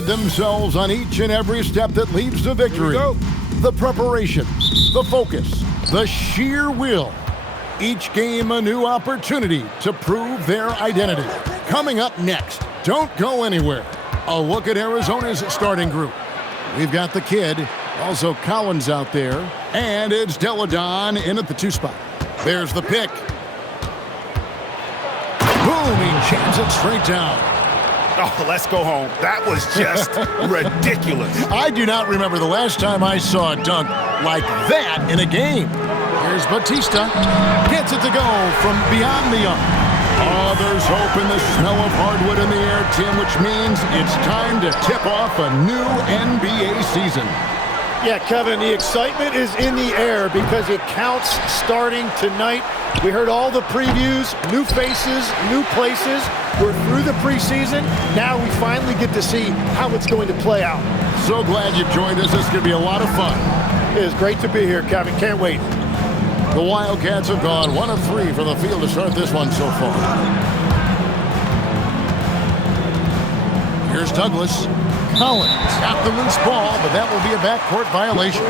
pride themselves on each and every step that leads to victory. The preparation, the focus, the sheer will. Each game a new opportunity to prove their identity. Coming up next, don't go anywhere. A look at Arizona's starting group. We've got the kid, also Collins out there, and it's Deladon in at the 2 spot. There's the pick. Boom, he jams it straight down. Oh, let's go home. That was just ridiculous. I do not remember the last time I saw a dunk like that in a game. Here's Batista. Gets it to go from beyond the arc. Oh, there's hope in the smell of hardwood in the air, Tim, which means it's time to tip off a new NBA season. Yeah, Kevin, the excitement is in the air because it counts starting tonight. We heard all the previews, new faces, new places. We're through the preseason. Now we finally get to see how it's going to play out. So glad you've joined us. This is going to be a lot of fun. It is great to be here, Kevin. Can't wait. The Wildcats have gone 1 of 3 from the field to start this one so far. Here's Douglas. Collins got the loose ball, but that will be a backcourt violation.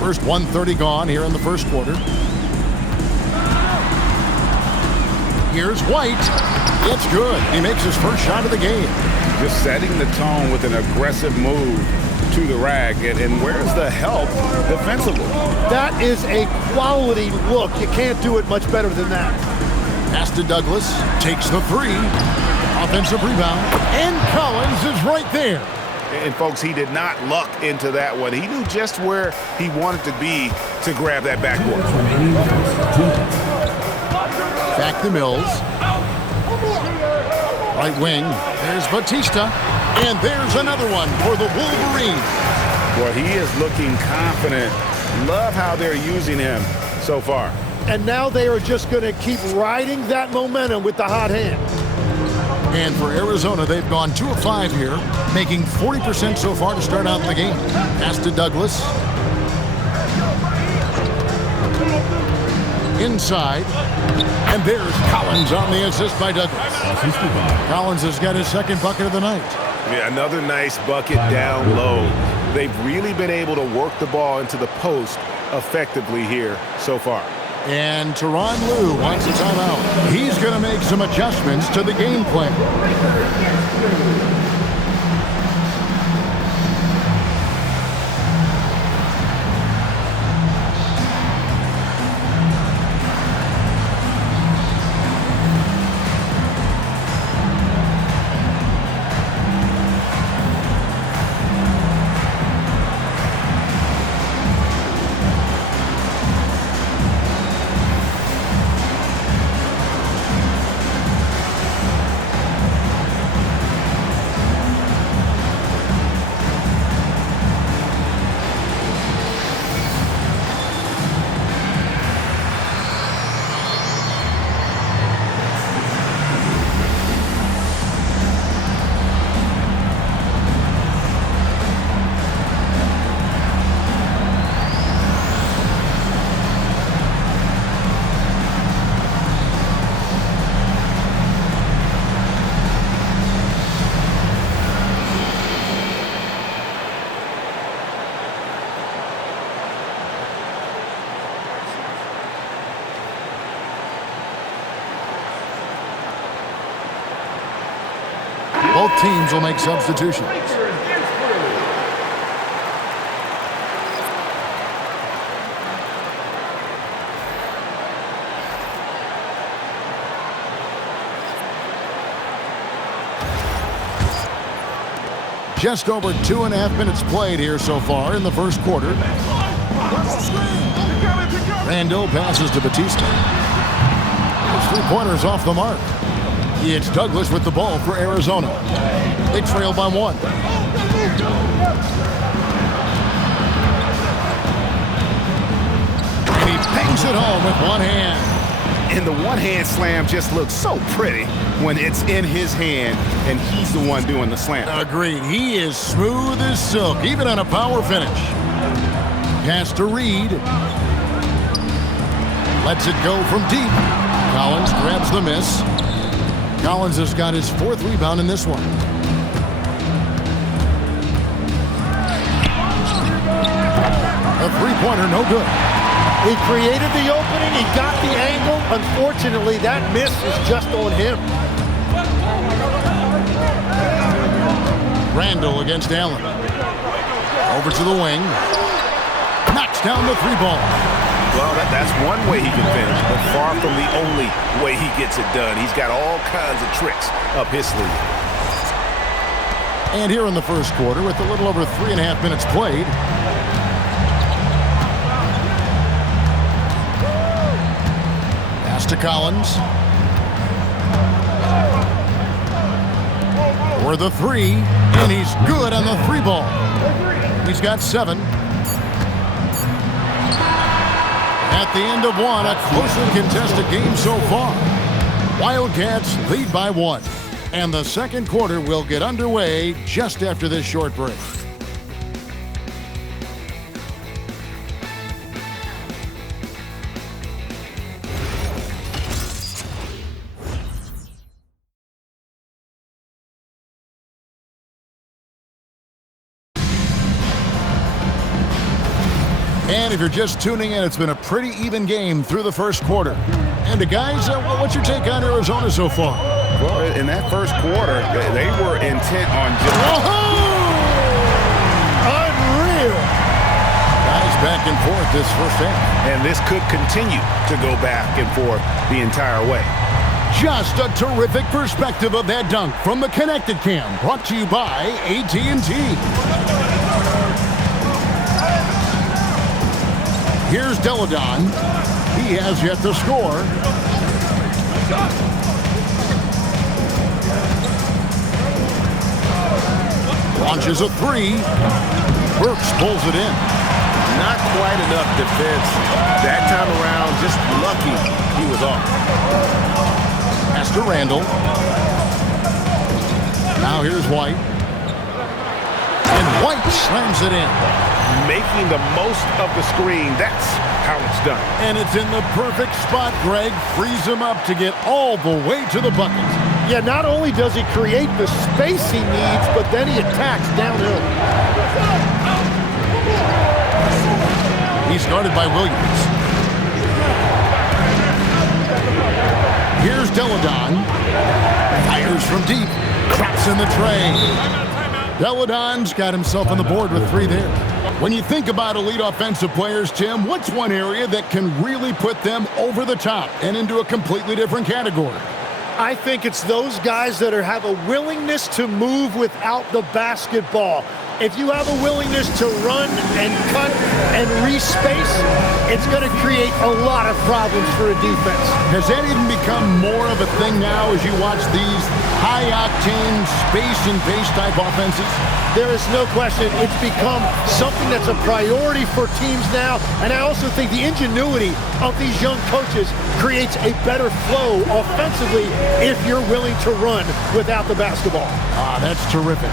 First 1:30 gone here in the first quarter. Here's White. It's good. He makes his first shot of the game. Just setting the tone with an aggressive move to the rack. And where's the help defensively? That is a quality look. You can't do it much better than that. Pass to Douglas. Takes the 3. Offensive rebound. And Collins is right there. And, folks, he did not luck into that one. He knew just where he wanted to be to grab that backboard. Back to Mills. Right wing. There's Batista. And there's another one for the Wolverines. Well, he is looking confident. Love how they're using him so far. And now they are just going to keep riding that momentum with the hot hand. And for Arizona, they've gone 2 of 5 here, making 40% so far to start out the game. Pass to Douglas. Inside. And there's Collins on the assist by Douglas. Collins has got his second bucket of the night. Yeah, another nice bucket down low. They've really been able to work the ball into the post effectively here so far. And Tyronn Lue wants a timeout. He's going to make some adjustments to the game plan. Both teams will make substitutions. Just over 2.5 minutes played here so far in the first quarter. Randall passes to Batista. His 3-pointers off the mark. It's Douglas with the ball for Arizona. They trail by 1. And he bangs it home with one hand. And the one-hand slam just looks so pretty when it's in his hand and he's the one doing the slam. Agreed. He is smooth as silk, even on a power finish. Pass to Reed. Lets it go from deep. Collins grabs the miss. Collins has got his 4th rebound in this one. A three-pointer, no good. He created the opening. He got the angle. Unfortunately, that miss is just on him. Randall against Allen. Over to the wing. Knocks down the 3-ball. Well, that's one way he can finish, but far from the only way he gets it done. He's got all kinds of tricks up his sleeve. And here in the first quarter, with a little over 3.5 minutes played, pass to Collins. For the 3, and he's good on the 3-ball. He's got 7. At the end of one, a closely contested game so far. Wildcats lead by 1. And the second quarter will get underway just after this short break. And if you're just tuning in, it's been a pretty even game through the first quarter. And guys, what's your take on Arizona so far? Well, in that first quarter, they were intent on just... Unreal! Guys back and forth this first half. And this could continue to go back and forth the entire way. Just a terrific perspective of that dunk from the Connected Cam, brought to you by AT&T. Here's Deladon. He has yet to score. Launches a 3. Burks pulls it in. Not quite enough defense. That time around, just lucky he was off. Pass to Randall. Now here's White. And White slams it in. Making the most of the screen. That's how it's done. And it's in the perfect spot, Greg. Frees him up to get all the way to the bucket. Yeah, not only does he create the space he needs, but then he attacks downhill. He's guarded by Williams. Here's Deladon. Fires from deep. Craps in the tray. Deladon's got himself on the board with 3 there. When you think about elite offensive players, Tim, what's one area that can really put them over the top and into a completely different category? I think it's those guys that have a willingness to move without the basketball. If you have a willingness to run and cut and respace, it's going to create a lot of problems for a defense. Has that even become more of a thing now as you watch these high-octane, space and pace type offenses? There is no question it's become something that's a priority for teams now, and I also think the ingenuity of these young coaches creates a better flow offensively if you're willing to run without the basketball. That's terrific.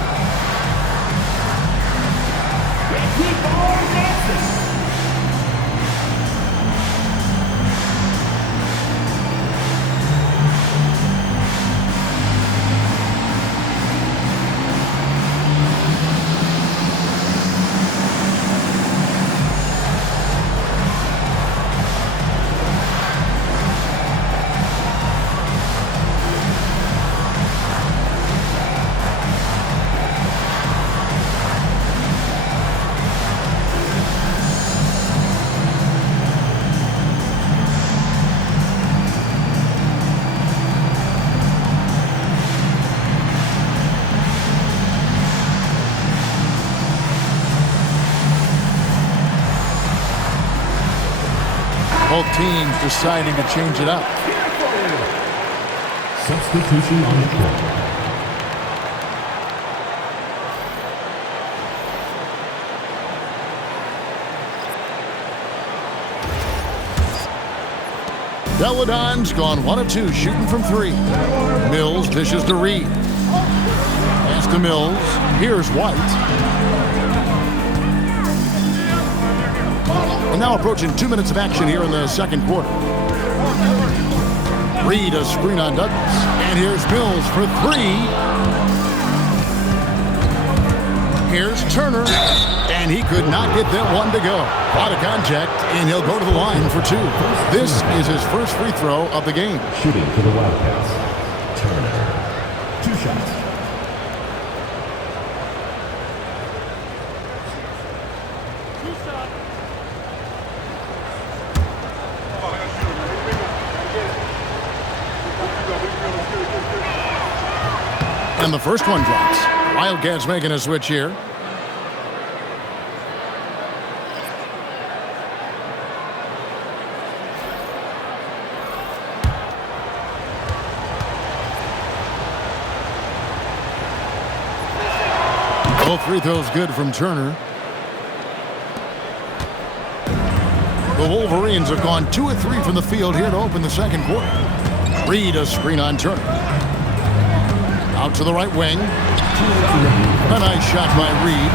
Both teams deciding to change it up. Substitution on the court. Deladon's gone 1 of 2, shooting from 3. Mills dishes to Reed. Pass to Mills. Here's White. And now approaching 2 minutes of action here in the second quarter. Reed, a screen on Douglas. And here's Mills for three. Here's Turner. And he could not get that one to go. Out of contact, and he'll go to the line for two. This is his first free throw of the game. Shooting for the Wildcats, Turner. 2 shots. And the first one drops. Wildcats making a switch here. Both free throws good from Turner. The Wolverines have gone 2 of 3 from the field here to open the second quarter. Reed, a screen on Turner. Out to the right wing. A nice shot by Reed.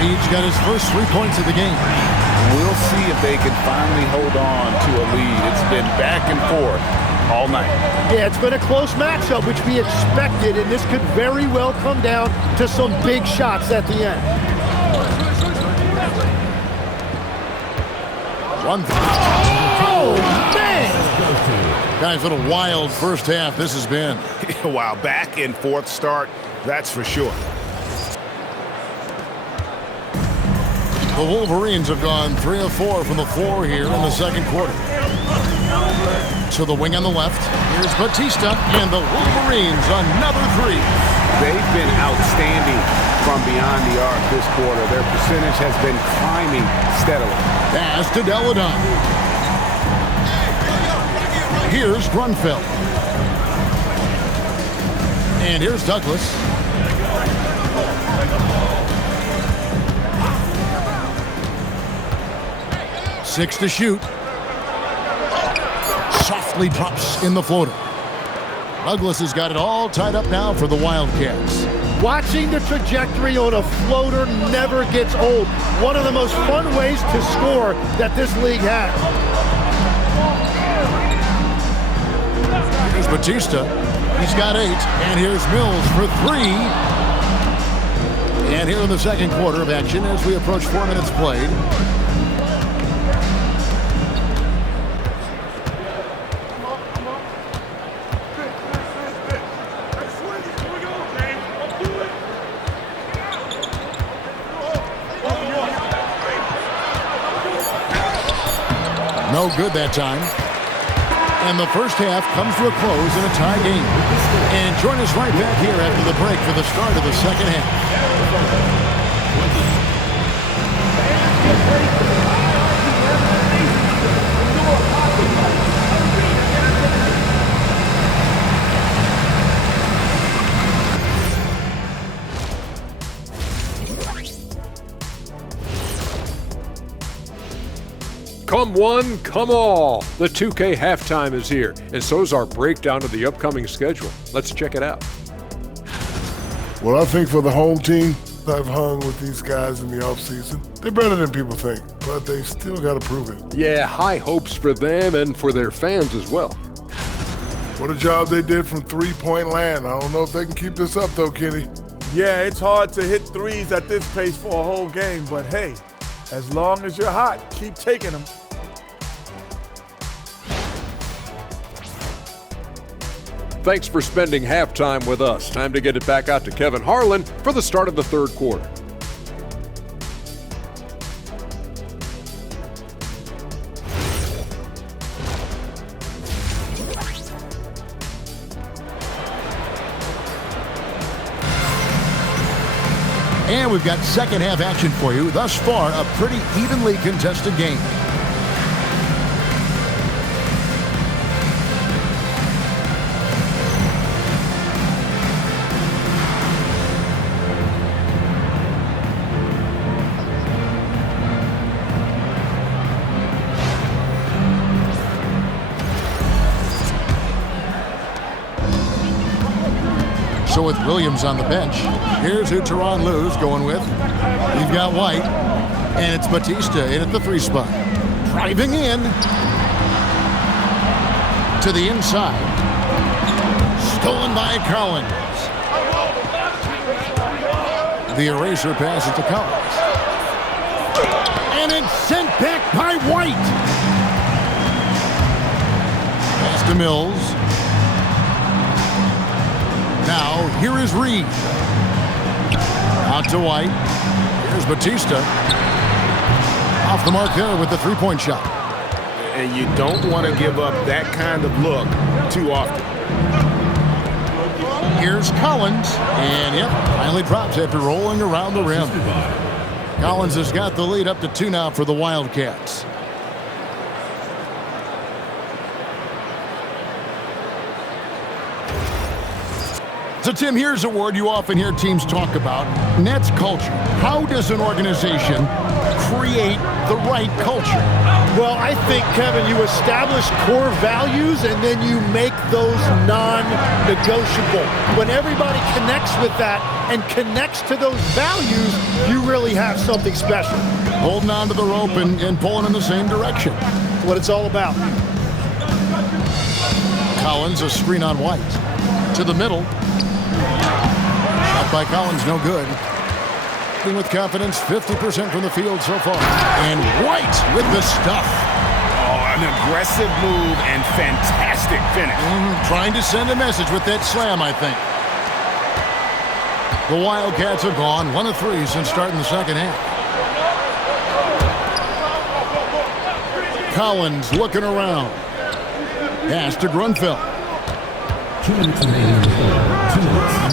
Reed's got his first 3 points of the game. We'll see if they can finally hold on to a lead. It's been back and forth all night. Yeah, it's been a close matchup, which we expected, and this could very well come down to some big shots at the end. Oh, man! Guys, what a wild first half this has been. Wow, back and forth start, that's for sure. The Wolverines have gone 3 of 4 from the floor here in the second quarter. To the wing on the left. Here's Batista, and the Wolverines another 3. They've been outstanding from beyond the arc this quarter. Their percentage has been climbing steadily. Pass to Deladon. Here's Grunfeld. And here's Douglas. Six to shoot. Softly drops in the floater. Douglas has got it all tied up now for the Wildcats. Watching the trajectory on a floater never gets old. One of the most fun ways to score that this league has. Here's Batista. He's got 8. And here's Mills for 3. And here in the second quarter of action as we approach 4 minutes played. No good that time. And the first half comes to a close in a tie game. And join us right back here after the break for the start of the second half. Come one, come all. The 2K halftime is here, and so is our breakdown of the upcoming schedule. Let's check it out. Well, I think for the home team, I've hung with these guys in the offseason. They're better than people think, but they still got to prove it. Yeah, high hopes for them and for their fans as well. What a job they did from three-point land. I don't know if they can keep this up, though, Kenny. Yeah, it's hard to hit threes at this pace for a whole game, but hey, as long as you're hot, keep taking them. Thanks for spending halftime with us. Time to get it back out to Kevin Harlan for the start of the third quarter. And we've got second half action for you. Thus far, a pretty evenly contested game. So with Williams on the bench, here's who Tyronn Lue's going with. You've got White, and it's Batista in at the 3 spot. driving in to the inside. Stolen by Collins. The eraser passes to Collins. And it's sent back by White. Pass to Mills. Now, here is Reed. Out to White. Here's Batista. Off the mark there with the three-point shot. And you don't want to give up that kind of look too often. Here's Collins. And, yep, finally drops after rolling around the rim. Collins has got the lead up to 2 now for the Wildcats. So, Tim, here's a word you often hear teams talk about. Nets culture. How does an organization create the right culture? Well, I think, Kevin, you establish core values and then you make those non-negotiable. When everybody connects with that and connects to those values, you really have something special. Holding on to the rope and pulling in the same direction. That's what it's all about. Collins, a screen on White. To the middle. Shot by Collins, no good. With confidence, 50% from the field so far. And White with the stuff. Oh, an aggressive move and fantastic finish. Trying to send a message with that slam, I think. The Wildcats have gone 1 of 3 since starting the second half. Collins looking around. Pass to Grunfeld.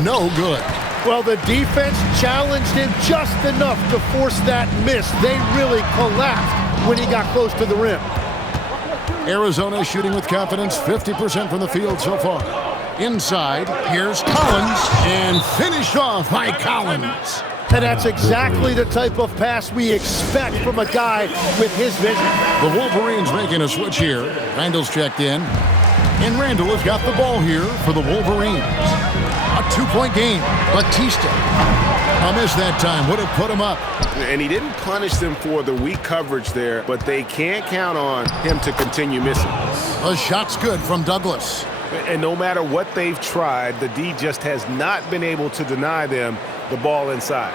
No good. Well, the defense challenged him just enough to force that miss. They really collapsed when he got close to the rim. Arizona shooting with confidence, 50% from the field so far. Inside, here's Collins, and finished off by Collins. And that's exactly the type of pass we expect from a guy with his vision. The Wolverines making a switch here. Randall's checked in. And Randall has got the ball here for the Wolverines. A 2-point game. Batista. A miss that time. Would have put him up. And he didn't punish them for the weak coverage there, but they can't count on him to continue missing. The shot's good from Douglas. And no matter what they've tried, the D just has not been able to deny them the ball inside.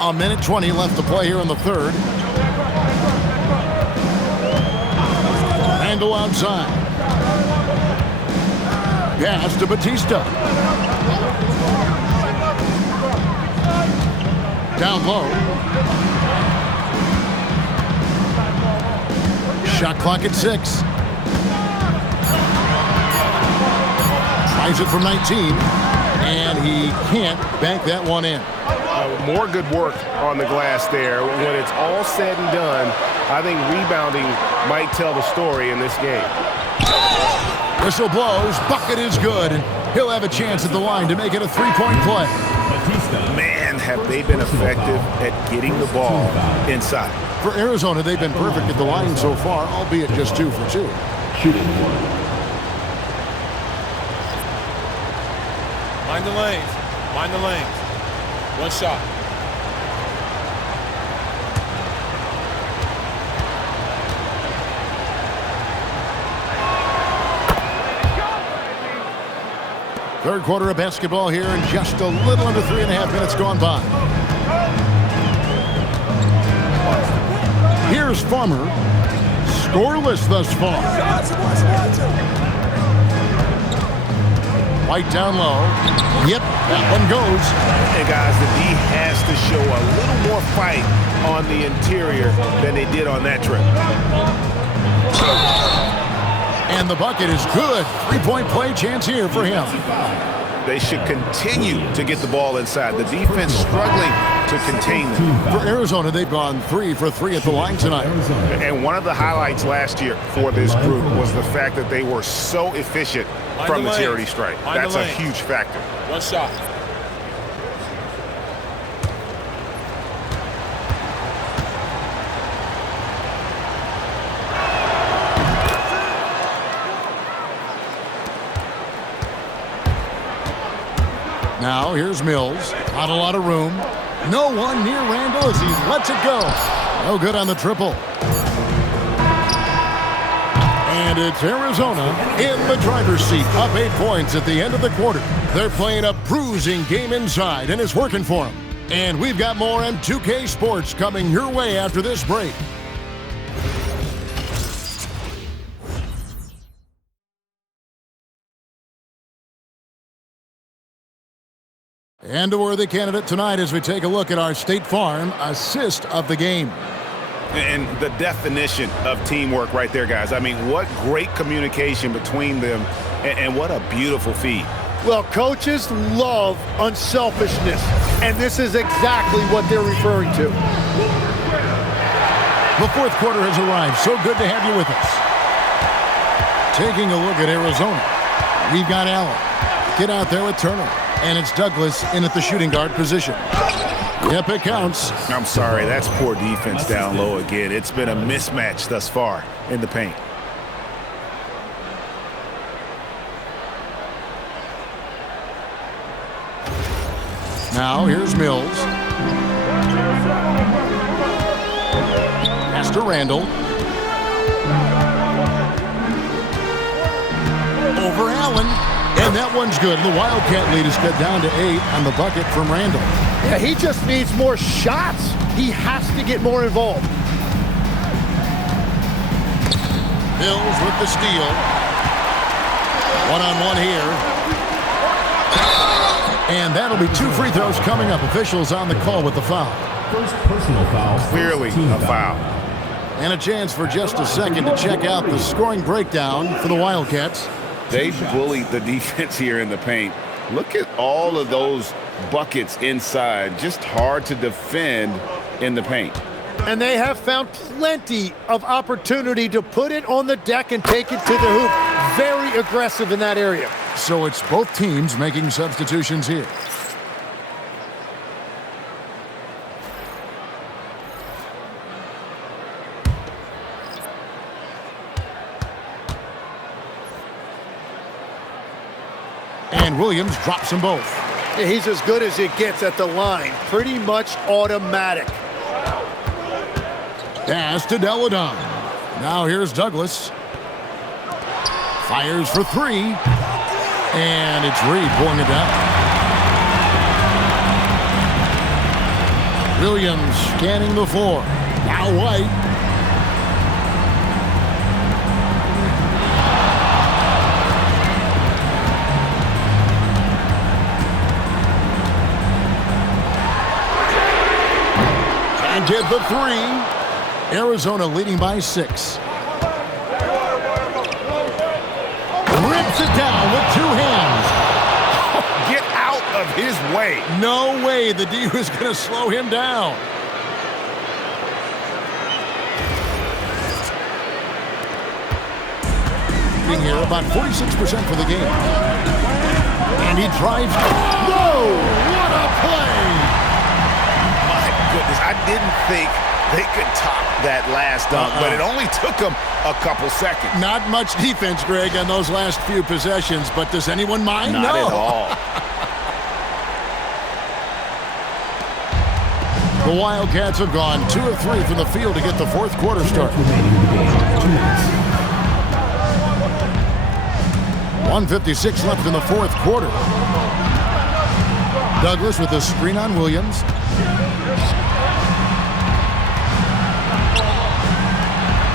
A minute 20 left to play here in the third. Randall outside. Pass to Batista. Down low. Shot clock at 6. Tries it from 19. And he can't bank that one in. More good work on the glass there. When it's all said and done, I think rebounding might tell the story in this game. Whistle blows, bucket is good, and he'll have a chance at the line to make it a 3-point play. Man, have they been effective at getting the ball inside. For Arizona, they've been perfect at the line so far, albeit just 2 for 2. Mind the lanes. Mind the lanes. One shot. Third quarter of basketball here, and just a little under 3.5 minutes gone by. Here's Farmer. Scoreless thus far. White down low. Yep, that one goes. And guys, the D has to show a little more fight on the interior than they did on that trip. And the bucket is good. 3-point play chance here for him. They should continue to get the ball inside. The defense struggling to contain them. For Arizona, they've gone 3 for 3 at the line tonight. And one of the highlights last year for this group was the fact that they were so efficient from the charity stripe. That's a huge factor. One shot. Now here's Mills. Not a lot of room. No one near Randall as he lets it go. No good on the triple. And it's Arizona in the driver's seat, up 8 points at the end of the quarter. They're playing a bruising game inside, and it's working for them. And we've got more M2K Sports coming your way after this break. And a worthy candidate tonight as we take a look at our State Farm assist of the game. And the definition of teamwork right there, guys. I mean, what great communication between them, and what a beautiful feed. Well, coaches love unselfishness, and this is exactly what they're referring to. The fourth quarter has arrived. So good to have you with us. Taking a look at Arizona. We've got Allen. Get out there with Turner. And it's Douglas in at the shooting guard position. Yep, it counts. I'm sorry, that's poor defense down low again. It's been a mismatch thus far in the paint. Now here's Mills. Pass to Randall. Over Allen. And that one's good. The Wildcat lead is cut down to 8 on the bucket from Randall. Yeah, he just needs more shots. He has to get more involved. Mills with the steal. One-on-one here. And that'll be 2 free throws coming up. Officials on the call with the foul. First personal foul. Clearly a foul. And a chance for just a second to check out the scoring breakdown for the Wildcats. They bullied the defense here in the paint. Look at all of those buckets inside. Just hard to defend in the paint. And they have found plenty of opportunity to put it on the deck and take it to the hoop. Very aggressive in that area. So it's both teams making substitutions here. And Williams drops them both. Yeah, he's as good as it gets at the line. Pretty much automatic. Pass to Deladon. Now here's Douglas. Fires for 3. And it's Reed pulling it down. Williams scanning the floor. Now White. And get the 3. Arizona leading by 6. Rips it down with 2 hands. Get out of his way. No way the D was going to slow him down. Being here about 46% for the game. And he drives. No! What a play! My goodness, I didn't think they could top that last dunk, but it only took them a couple seconds. Not much defense, Greg, on those last few possessions, but does anyone mind? Not no. at all. The Wildcats have gone 2 of 3 from the field to get the fourth quarter started. 1:56 left in the fourth quarter. Douglas with a screen on Williams.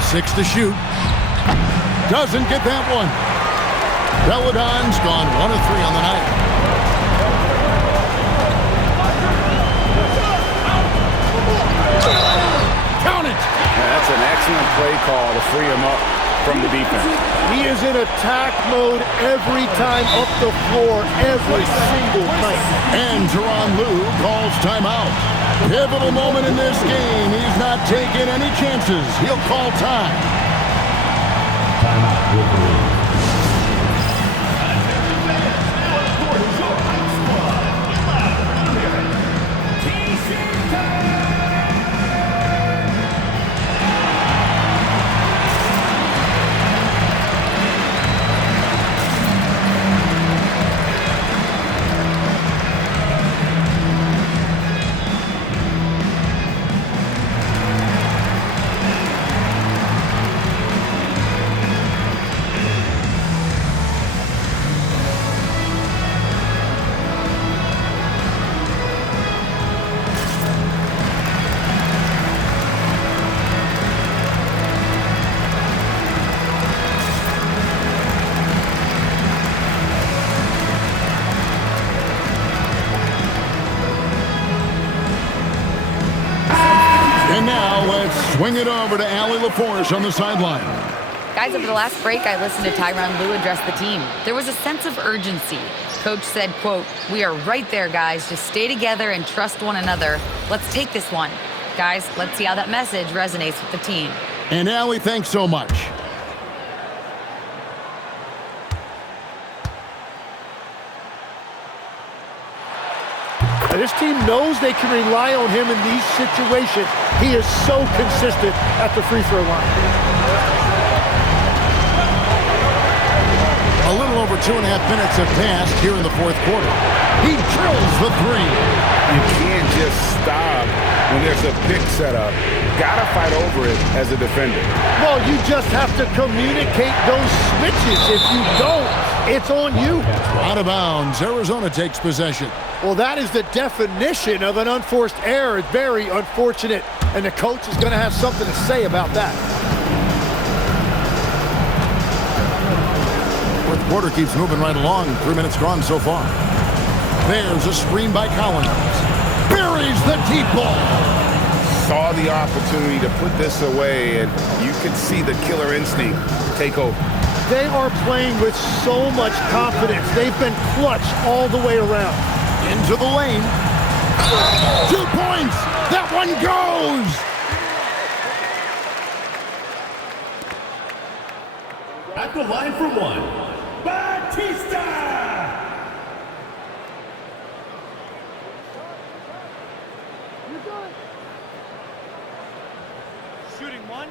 Six to shoot. Doesn't get that one. Deladon's gone 1 of 3 on the night. Count it! That's an excellent play call to free him up from the defense. He is in attack mode every time up the floor, every single night. And Teron Lue calls timeout. Pivotal moment in this game. He's not taking any chances. He'll call time. Timeout, Wolverine. let's swing it over to Allie LaForce on the sideline. Guys, over the last break, I listened to Tyronn Lue address the team. There was a sense of urgency. Coach said, quote, "We are right there, guys. Just stay together and trust one another. Let's take this one." Guys, let's see how that message resonates with the team. And Allie, thanks so much. And this team knows they can rely on him in these situations. He is so consistent at the free throw line. A little over 2.5 minutes have passed here in the fourth quarter. He drills the three. You can't just stop when there's a pick set up. Gotta fight over it as a defender. Well, you just have to communicate those switches. If you don't, it's on you. Out of bounds. Arizona takes possession. Well, that is the definition of an unforced error. It's very unfortunate, and the coach is going to have something to say about that. Fourth quarter keeps moving right along. 3 minutes gone so far. There's a screen by Collins. Buries the deep ball. Saw the opportunity to put this away, and you could see the killer instinct take over. They are playing with so much confidence. They've been clutch all the way around. Into the lane. 2 points. That one goes. At the line for one, Batista! Shooting one.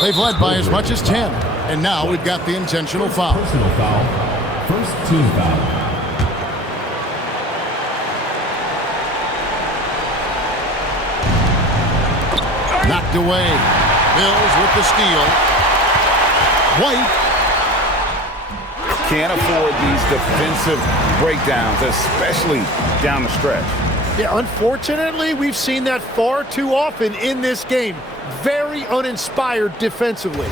They've led by as much as 10. And now we've got the intentional foul. Personal foul. First team foul. Knocked away. Mills with the steal. White. Can't afford these defensive breakdowns, especially down the stretch. Yeah, unfortunately, we've seen that far too often in this game. Very uninspired defensively.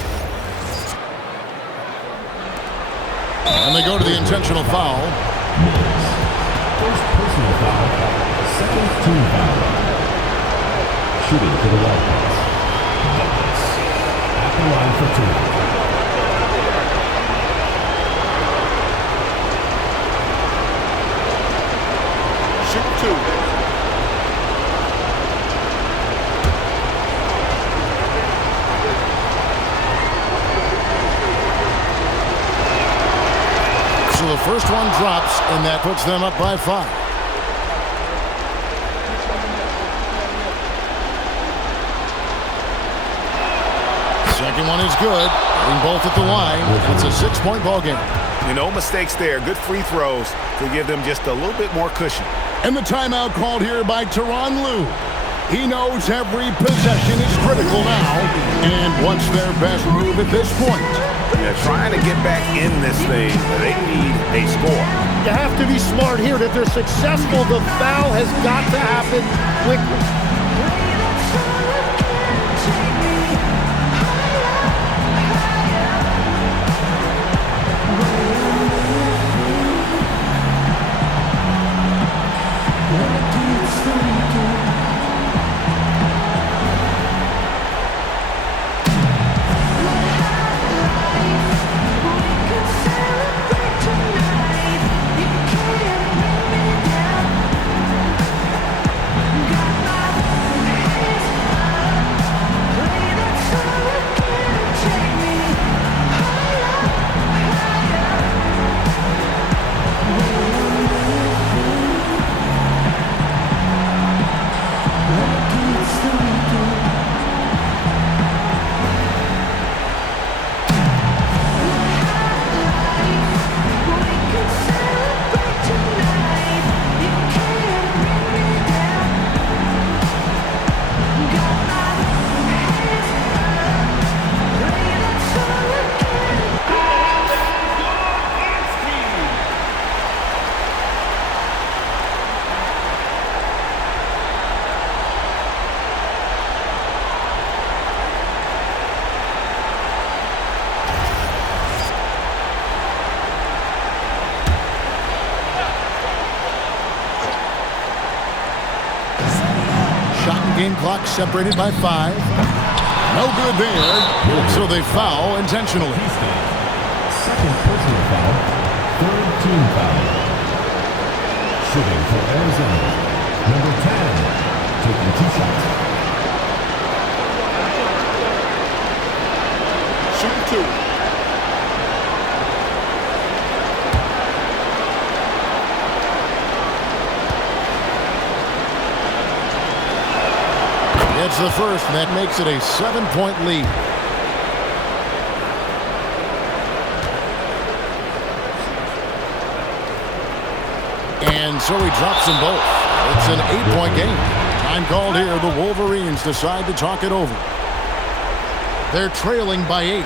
And they go to the intentional foul. Mills. First personal foul. Second team foul. Shooting for the Wildcats. Buckets. At the line for two. Shoot two. So the first one drops, and that puts them up by 5. Second one is good. Getting both at the line. It's a 6-point ball game. No mistakes there. Good free throws to give them just a little bit more cushion. And the timeout called here by Tyronn Lue. He knows every possession is critical now and wants their best move at this point. Yeah, trying to get back in this thing, they need a score. You have to be smart here. If they're successful, the foul has got to happen quickly. Game clock separated by 5. No good there, so they foul intentionally. Second personal foul, third team foul. Shooting for Arizona, number 10, taking 2 shots. Shooting 2. It's the first, and that makes it a 7-point lead. And so he drops them both. It's an 8-point game. Time called here. The Wolverines decide to talk it over. They're trailing by 8.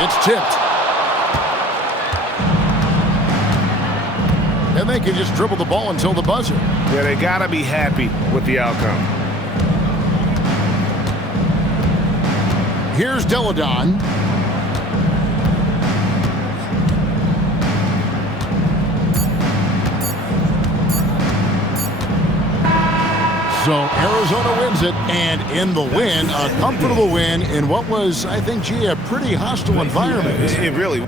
It's tipped. And they can just dribble the ball until the buzzer. Yeah, they got to be happy with the outcome. Here's Deladon. So Arizona wins it, and in the win, a comfortable win in what was, I think, a pretty hostile environment. It really